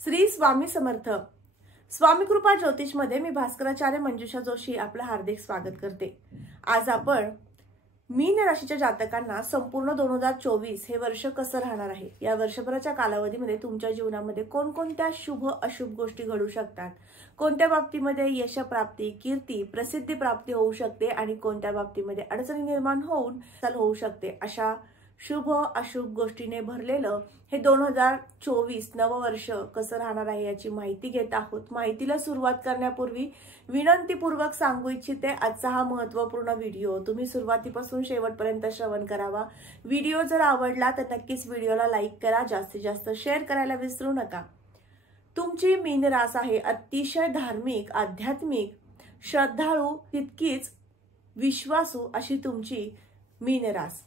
श्री स्वामी समर्थ. स्वामी कृपा ज्योतिष मध्ये मी भास्कराचार्य मंजुषा जोशी आपलं हार्दिक स्वागत करते. आज आपण मीन राशीच्या जातकांना संपूर्ण 2024 हे वर्ष कसं राहणार आहे, या वर्षभराच्या कालावधीमध्ये तुमच्या जीवनामध्ये कोणकोणत्या शुभ अशुभ गोष्टी घडू शकतात, कोणत्या बाबतीमध्ये यश प्राप्ती, कीर्ती, प्रसिद्धी प्राप्ती होऊ शकते आणि कोणत्या बाबतीमध्ये अडचणी निर्माण होऊ शकते, अशा शुभ अशुभ गोष्टीने भरलेलं हे 2024 नववर्ष कसं राहणार आहे याची माहिती घेत आहोत. माहितीला सुरुवात करण्यापूर्वी विनंतीपूर्वक सांगू इच्छिते, आजचा हा महत्त्वपूर्ण व्हिडिओ तुम्ही सुरुवातीपासून शेवटपर्यंत श्रवण करावा. व्हिडिओ जर आवडला तर नक्कीच व्हिडिओला लाईक करा, जास्तीत जास्त शेअर करायला विसरू नका. तुमची मीन रास आहे अतिशय धार्मिक, आध्यात्मिक, श्रद्धाळू, तितकीच विश्वासू अशी तुमची मीन रास.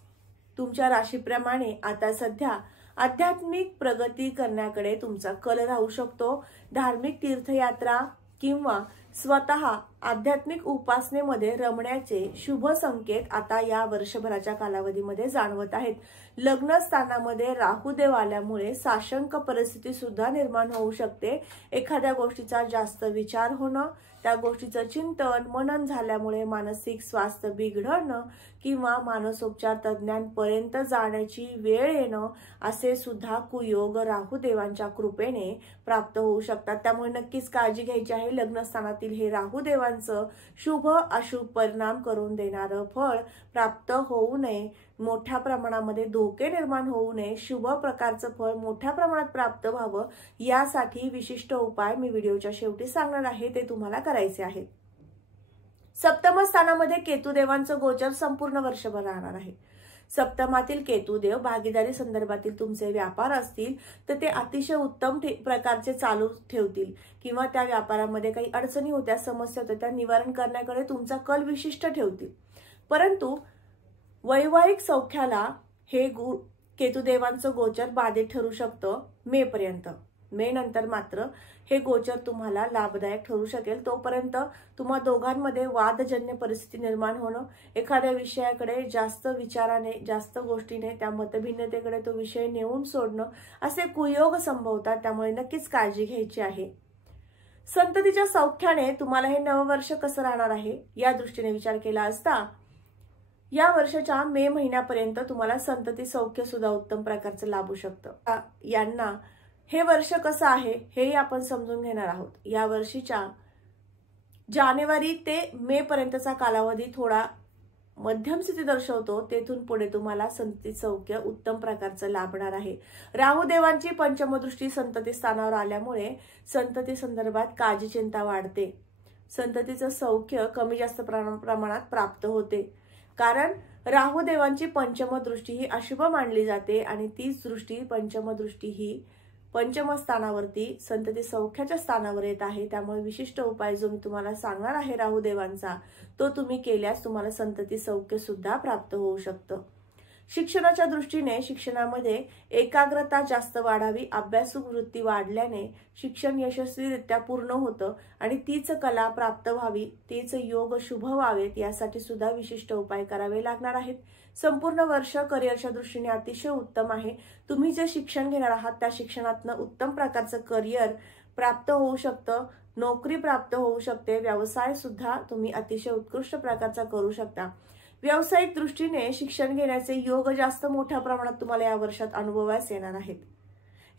तुमच्या राशीप्रमाणे आता सध्या आध्यात्मिक प्रगती करण्याकडे तुमचा कल राहू शकतो. धार्मिक तीर्थयात्रा किंवा स्वतः आध्यात्मिक उपासनेमध्ये रमण्याचे शुभ संकेत आता या वर्षभराच्या कालावधीमध्ये जाणवत आहेत. लग्न स्थानामध्ये राहुदेव आल्यामुळे साशंक परिस्थिती सुद्धा निर्माण होऊ शकते. एखाद्या गोष्टीचा जास्त विचार होणं, त्या गोष्टीचं चिंतन मनन झाल्यामुळे मानसिक स्वास्थ्य बिघडणं किंवा मानसोपचार तज्ञांपर्यंत जाण्याची वेळ येणं असे सुद्धा कुयोग राहुदेवांच्या कृपेने प्राप्त होऊ शकतात. त्यामुळे नक्कीच काळजी घ्यायची आहे. लग्नस्थानातील हे राहुदेवांचं शुभ अशुभ परिणाम करून देणारं फळ प्राप्त होऊ नये, मोठ्या प्रमाणामध्ये धोके निर्माण होऊ नये, शुभ प्रकारचं फळ मोठ्या प्रमाणात प्राप्त व्हावं यासाठी विशिष्ट उपाय मी व्हिडिओच्या शेवटी सांगणार आहे, ते तुम्हाला करायचे आहेत. सप्तम स्थानामध्ये केतुदेवांचं गोचर संपूर्ण वर्षभर राहणार आहे. सप्तमातील केतुदेव भागीदारी संदर्भातील तुमचे व्यापार असतील तर ते अतिशय उत्तम प्रकारचे चालू ठेवतील किंवा त्या व्यापारामध्ये काही अडचणी होत्या, समस्या होत्या, त्या निवारण करण्याकडे तुमचा कल विशिष्ट ठेवतील. परंतु वैवाहिक सौख्याला हे केतुदेवांचं गोचर बाधित ठरू शकतं मे पर्यंत. मे नंतर मात्र हे गोचर तुम्हाला लाभदायक ठरू शकेल. तोपर्यंत तुम्हा दोघांमध्ये वादजन्य परिस्थिती निर्माण होणं, एखाद्या विषयाकडे जास्त विचाराने, जास्त गोष्टीने, त्या मतभिन्नतेकडे तो विषय नेऊन सोडणं असे कुयोग संभवतात. त्यामुळे नक्कीच काळजी घ्यायची आहे. संततीच्या सौख्याने तुम्हाला हे नववर्ष कसं राहणार आहे या दृष्टीने विचार केला असता या वर्षाच्या मे महिन्यापर्यंत तुम्हाला संतती सौख्य सुद्धा उत्तम प्रकारचं लाभू शकतं. यांना हे वर्ष कसं आहे हे आपण समजून घेणार आहोत. या वर्षीच्या जानेवारी ते मे पर्यंतचा कालावधी थोडा मध्यम स्थिती दर्शवतो. तेथून पुढे तुम्हाला संतती सौख्य उत्तम प्रकारचं लाभणार आहे. राहुदेवांची पंचमदृष्टी संतती स्थानावर आल्यामुळे संतती संदर्भात काळजी चिंता वाढते. संततीचं सौख्य कमी जास्त प्रमाणात प्राप्त होते, कारण राहुदेवांची पंचम दृष्टी ही अशुभ मानली जाते आणि तीच दृष्टी पंचम दृष्टी ही पंचम स्थानावरती संतती सौख्याच्या स्थानावर येत आहे. त्यामुळे विशिष्ट उपाय जो मी तुम्हाला सांगणार आहे राहुदेवांचा, तो तुम्ही केल्यास तुम्हाला संतती सौख्य सुद्धा प्राप्त होऊ शकतं. शिक्षणाच्या दृष्टीने शिक्षणामध्ये एकाग्रता जास्त वाढावी. अभ्यासू वृत्ती वाढल्याने शिक्षण यशस्वीरित्या पूर्ण होतं आणि तीच कला प्राप्त व्हावी, तीच योग शुभ व्हावेत यासाठी सुद्धा विशिष्ट उपाय करावे लागणार आहेत. संपूर्ण वर्ष करिअरच्या दृष्टीने अतिशय उत्तम आहे. तुम्ही जे शिक्षण घेणार आहात त्या शिक्षणातनं उत्तम प्रकारचं करिअर प्राप्त होऊ शकतं, नोकरी प्राप्त होऊ शकते, व्यवसाय सुद्धा तुम्ही अतिशय उत्कृष्ट प्रकारचा करू शकता. व्यावसायिक दृष्टीने शिक्षण घेण्याचे योग जास्त मोठ्या प्रमाणात तुम्हाला या वर्षात अनुभवास येणार आहेत.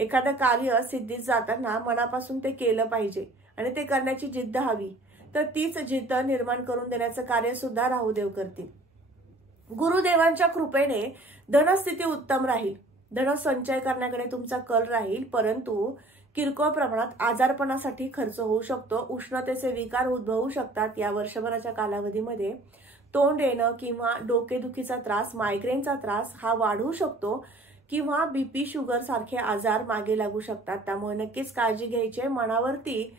एखादं कार्य सिद्धीत जाताना मनापासून ते केलं पाहिजे आणि ते करण्याची जिद्द हवी, तर तीच जिद्द निर्माण करून देण्याचं कार्य सुद्धा राहुदेव करतील. गुरुदेवांच्या कृपेने धनस्थिती उत्तम राहील. धन संचय करण्याकडे तुमचा कल राहील, परंतु किरकोळ प्रमाणात आजारपणासाठी खर्च होऊ शकतो. उष्णतेचे विकार उद्भवू शकतात. या वर्षभराच्या कालावधीमध्ये तोंड येणं किंवा डोकेदुखीचा त्रास, मायग्रेनचा त्रास हा वाढू शकतो किंवा बीपी, शुगर सारखे आजार मागे लागू शकतात. त्यामुळे नक्कीच काळजी घ्यायची आहे. मनावरती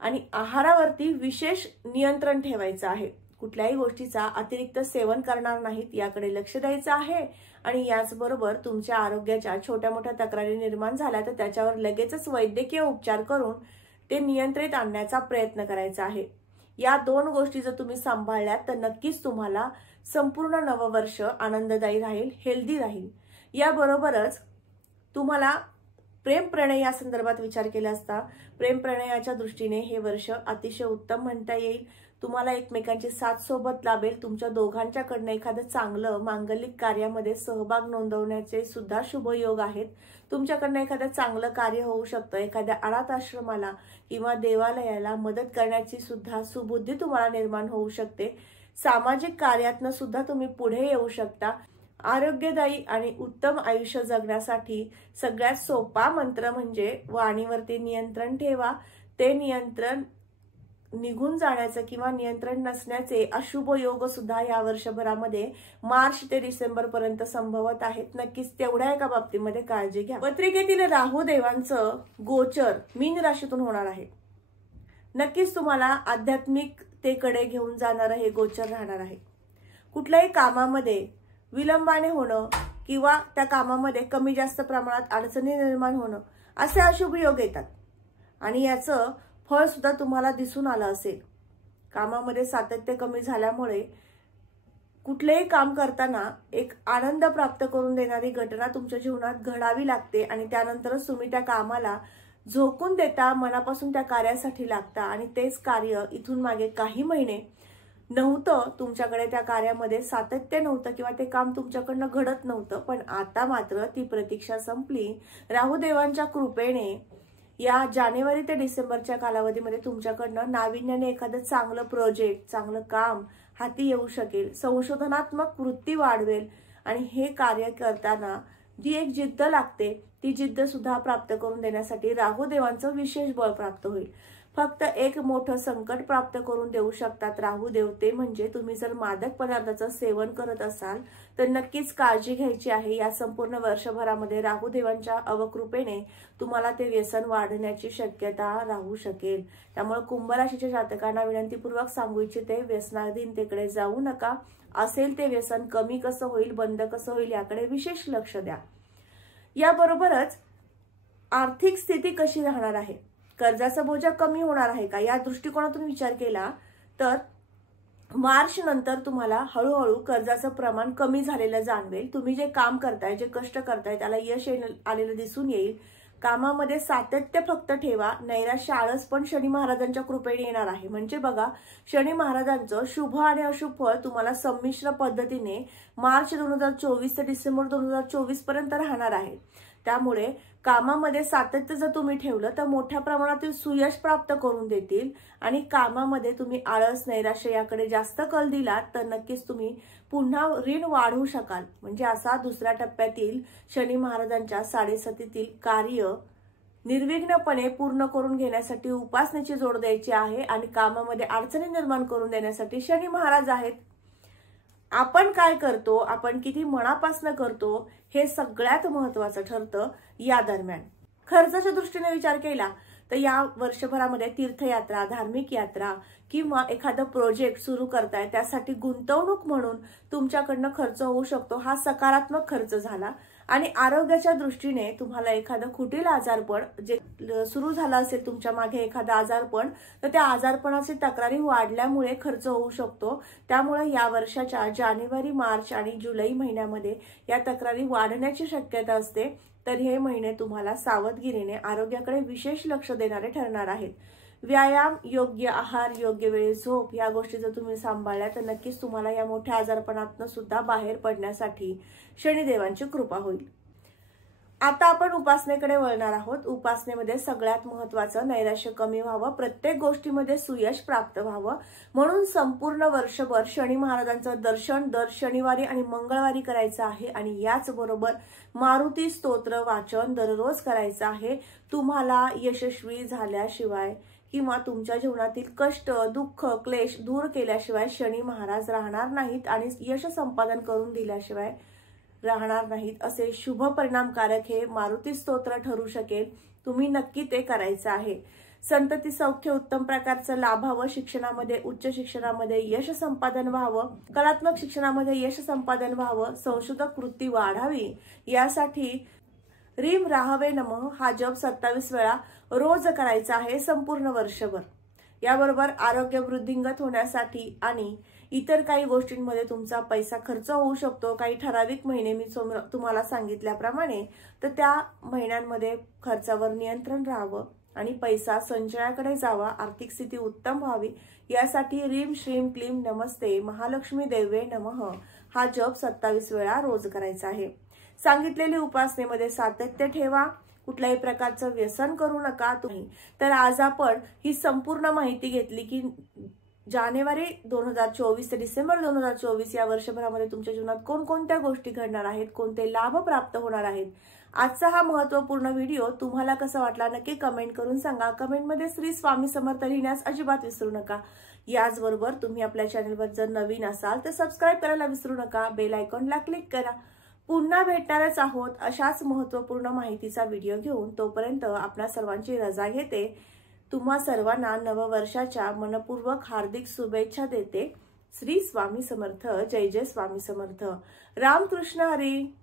आणि आहारावरती विशेष नियंत्रण ठेवायचं आहे. कुठल्याही गोष्टीचा अतिरिक्त सेवन करणार नाहीत याकडे लक्ष द्यायचं आहे. आणि याचबरोबर तुमच्या आरोग्याच्या छोट्या मोठ्या तक्रारी निर्माण झाल्या तर त्याच्यावर लगेचच वैद्यकीय उपचार करून ते नियंत्रित आणण्याचा प्रयत्न करायचा आहे. या दोन गोष्टी जर तुम्ही सांभाळल्यात तर नक्कीच तुम्हाला संपूर्ण नववर्ष आनंददायी राहील, हेल्दी राहील. याबरोबरच तुम्हाला प्रेम प्रणय या संदर्भात विचार केला असता प्रेम प्रणयाच्या दृष्टीने हे वर्ष अतिशय उत्तम म्हणता येईल। तुम्हाला एकमेकांची साथ सोबत लाभेल। तुमच्या दोघांच्याकडनं एखादं चांगलं मांगलिक कार्यामध्ये सहभाग नोंदवण्याचे सुद्धा शुभ योग आहेत। तुमच्याकडनं एखादं चांगलं कार्य होऊ शकतं। एखाद्या अनाथ आश्रमाला किंवा देवालयाला मदत करण्याची सुद्धा सुबुद्धी तुम्हाला निर्माण होऊ शकते। सामाजिक कार्यातनं सुद्धा तुम्ही पुढे येऊ शकता। आरोग्यदायी आणि उत्तम आयुष्य जगण्यासाठी सगळ्यात सोपा मंत्र म्हणजे वाणीवरती नियंत्रण ठेवा। ते नियंत्रण निघून जाण्याचे किंवा नियंत्रण नसण्याचे अशुभ योग सुद्धा या वर्षभरामध्ये मार्च ते डिसेंबर पर्यंत संभवत आहेत। नक्कीच तेवढ्या एका बाबतीमध्ये काळजी घ्या। पत्रिकेतील राहू देवांचं गोचर मीन राशीतून होणार आहे। नक्कीच तुम्हाला आध्यात्मिकतेकडे घेऊन जाणारं हे गोचर राहणार आहे। कुठल्याही कामामध्ये विलंबाने होणं किंवा त्या कामामध्ये कमी जास्त प्रमाणात अडचणी निर्माण होणं असे अशुभ योग येतात आणि याचं फळ सुद्धा तुम्हाला दिसून आलं असेल। कामामध्ये सातत्य कमी झाल्यामुळे कुठलेही काम करताना एक आनंद प्राप्त करून देणारी घटना तुमच्या जीवनात घडावी लागते आणि त्यानंतरच तुम्ही त्या कामाला झोकून देता, मनापासून त्या कार्यासाठी लागता आणि तेच कार्य इथून मागे काही महिने नव्हतं, तुमच्याकडे त्या कार्यामध्ये सातत्य नव्हतं किंवा ते काम तुमच्याकडनं घडत नव्हतं, पण आता मात्र ती प्रतीक्षा संपली। राहुदेवांच्या कृपेने या जानेवारी ते डिसेंबरच्या कालावधीमध्ये तुमच्याकडनं नाविन्याने एखादं चांगलं प्रोजेक्ट, चांगलं काम हाती येऊ शकेल। संशोधनात्मक वृत्ती वाढवेल आणि हे कार्य करताना जी एक जिद्द लागते ती जिद्द सुद्धा प्राप्त करून देण्यासाठी राहुदेवांचं विशेष बळ प्राप्त होईल। फक्त एक मोठं संकट प्राप्त करून देऊ शकतात राहुदेव, ते म्हणजे तुम्ही जर मादक पदार्थाचं सेवन करत असाल तर नक्कीच काळजी घ्यायची आहे। या संपूर्ण वर्षभरामध्ये राहुदेवांच्या अवकृपेने तुम्हाला ते व्यसन वाढण्याची शक्यता राहू शकेल। त्यामुळे कुंभ राशीच्या जातकांना विनंतीपूर्वक सांगू इच्छिते, व्यसनाधीनतेकडे जाऊ नका। असेल ते व्यसन कमी कसं होईल, बंद कसं होईल याकडे विशेष लक्ष द्या। याबरोबरच आर्थिक स्थिती कशी राहणार आहे, कर्जाचा बोजा कमी होणार आहे का, या दृष्टिकोनातून विचार केला तर मार्च नंतर तुम्हाला हळूहळू कर्जाचं प्रमाण कमी झालेलं जाणवेल। तुम्ही जे काम करताय, जे कष्ट करताय त्याला यश आलेलं दिसून येईल। कामामध्ये सातत्य फक्त ठेवा। नैराश्य आळस पण शनी महाराजांच्या कृपेने येणार आहे। म्हणजे बघा, शनी महाराजांचं शुभ आणि अशुभ फळ तुम्हाला संमिश्र पद्धतीने मार्च 2024 ते डिसेंबर 2024 पर्यंत राहणार आहे। त्यामुळे कामामध्ये सातत्य जर तुम्ही ठेवलं तर मोठ्या प्रमाणातील सुयश प्राप्त करून देतील आणि कामामध्ये तुम्ही आळस, नैराश्य याकडे जास्त कल दिलात तर नक्कीच तुम्ही पुन्हा ऋण वाढवू शकाल। म्हणजे असा दुसऱ्या टप्प्यातील शनी महाराजांच्या 7.7 कार्य निर्विघ्नपणे पूर्ण करून घेण्यासाठी उपासनेची जोड द्यायची आहे आणि कामामध्ये अडचणी निर्माण करून देण्यासाठी शनी महाराज आहेत। आपण काय करतो, आपण किती मनापासून करतो हे सगळ्यात महत्त्वाचं ठरतं। या दरम्यान खर्चाच्या दृष्टीने विचार केला तर या वर्षभरामध्ये तीर्थयात्रा, धार्मिक यात्रा किंवा एखादा प्रोजेक्ट सुरू करताय त्यासाठी गुंतवणूक म्हणून तुमच्याकडनं खर्च होऊ शकतो। हा सकारात्मक खर्च झाला। आणि आरोग्याच्या दृष्टीने तुम्हाला एखादं कुटील आजारपण जे सुरू झालं असेल तुमच्या मागे एखादा आजारपण, तर त्या आजारपणाची तक्रारी वाढल्यामुळे खर्च होऊ शकतो। त्यामुळे या वर्षाच्या जानेवारी, मार्च आणि जुलै महिन्यामध्ये या तक्रारी वाढण्याची शक्यता असते। तर हे महिने तुम्हाला सावधगिरीने आरोग्याकडे विशेष लक्ष देणारे ठरणार आहेत। व्यायाम, योग्य आहार, योग्य वेळी झोप या गोष्टी जर तुम्ही सांभाळल्या तर नक्कीच तुम्हाला या मोठ्या आजारपणातून सुद्धा बाहेर पडण्यासाठी शनिदेवांची कृपा होईल। आता आपण उपासनेकडे वळणार आहोत। उपासनेमध्ये सगळ्यात महत्त्वाचं नैराश्य कमी व्हावं, प्रत्येक गोष्टीमध्ये सुयश प्राप्त व्हावं म्हणून संपूर्ण वर्षभर शनी महाराजांचं दर्शन दर शनिवारी आणि मंगळवारी करायचं आहे आणि याचबरोबर मारुती स्तोत्र वाचन दररोज करायचं आहे। तुम्हाला यशस्वी झाल्याशिवाय किंवा तुमच्या जीवनातील कष्ट, दुःख, क्लेश दूर केल्याशिवाय शनी महाराज राहणार नाहीत आणि यश संपादन करून दिल्याशिवाय राहणार नाहीत। असे शुभ परिणामकारक हे मारुती स्तोत्र ठरू शकेल। तुम्ही नक्की ते करायचं आहे। संतती सौख्य उत्तम प्रकारचं लाभावं, शिक्षणामध्ये, उच्च शिक्षणामध्ये यश संपादन व्हावं, कलात्मक शिक्षणामध्ये यश संपादन व्हावं, संशोधक वृत्ती वाढावी यासाठी रीम राहवे नमः हा जप 27 वेळा रोज करायचा आहे संपूर्ण वर्षभर। याबरोबर आरोग्य वृद्धिंगत होण्यासाठी आणि इतर काही गोष्टींमध्ये तुमचा पैसा खर्च होऊ शकतो. काही ठराविक महिने मी तुम्हाला सांगितल्याप्रमाणे, तर त्या महिन्यांमध्ये खर्चावर नियंत्रण राहावं आणि पैसा संचयाकडे जावा, आर्थिक स्थिती उत्तम व्हावी यासाठी रीम श्रीम क्लीम नमस्ते महालक्ष्मी देवे नमः हा जप 27 वेळा रोज करायचा आहे. सांगितलेली उपासनेमध्ये सातत्य ठेवा. कुठल्याही प्रकारचं व्यसन करू नका तुम्ही. तर आज आपण ही संपूर्ण माहिती घेतली की जानेवारी 2024 ते डिसेंबर 2024 या वर्षभरामध्ये तुमच्या जीवनात कोणकोणत्या गोष्टी घडणार आहेत, कोणते लाभ प्राप्त होणार आहेत. आजचा हा महत्त्वपूर्ण व्हिडिओ तुम्हाला कसा वाटला नक्की कमेंट करून सांगा. कमेंटमध्ये श्री स्वामी समर्थ लिहिण्यास अजिबात विसरू नका. याचबरोबर तुम्ही आपल्या चॅनलवर जर नवीन असाल तर सबस्क्राईब करायला विसरू नका. बेल आयकॉनला क्लिक करा. पुन्हा भेटणारच आहोत अशाच महत्त्वपूर्ण माहितीचा व्हिडिओ घेऊन. तोपर्यंत आपल्या सर्वांची रजा घेते. तुम्हा सर्वांना नववर्षाच्या मनपूर्वक हार्दिक शुभेच्छा देते. श्री स्वामी समर्थ. जय जय स्वामी समर्थ. रामकृष्ण हरी.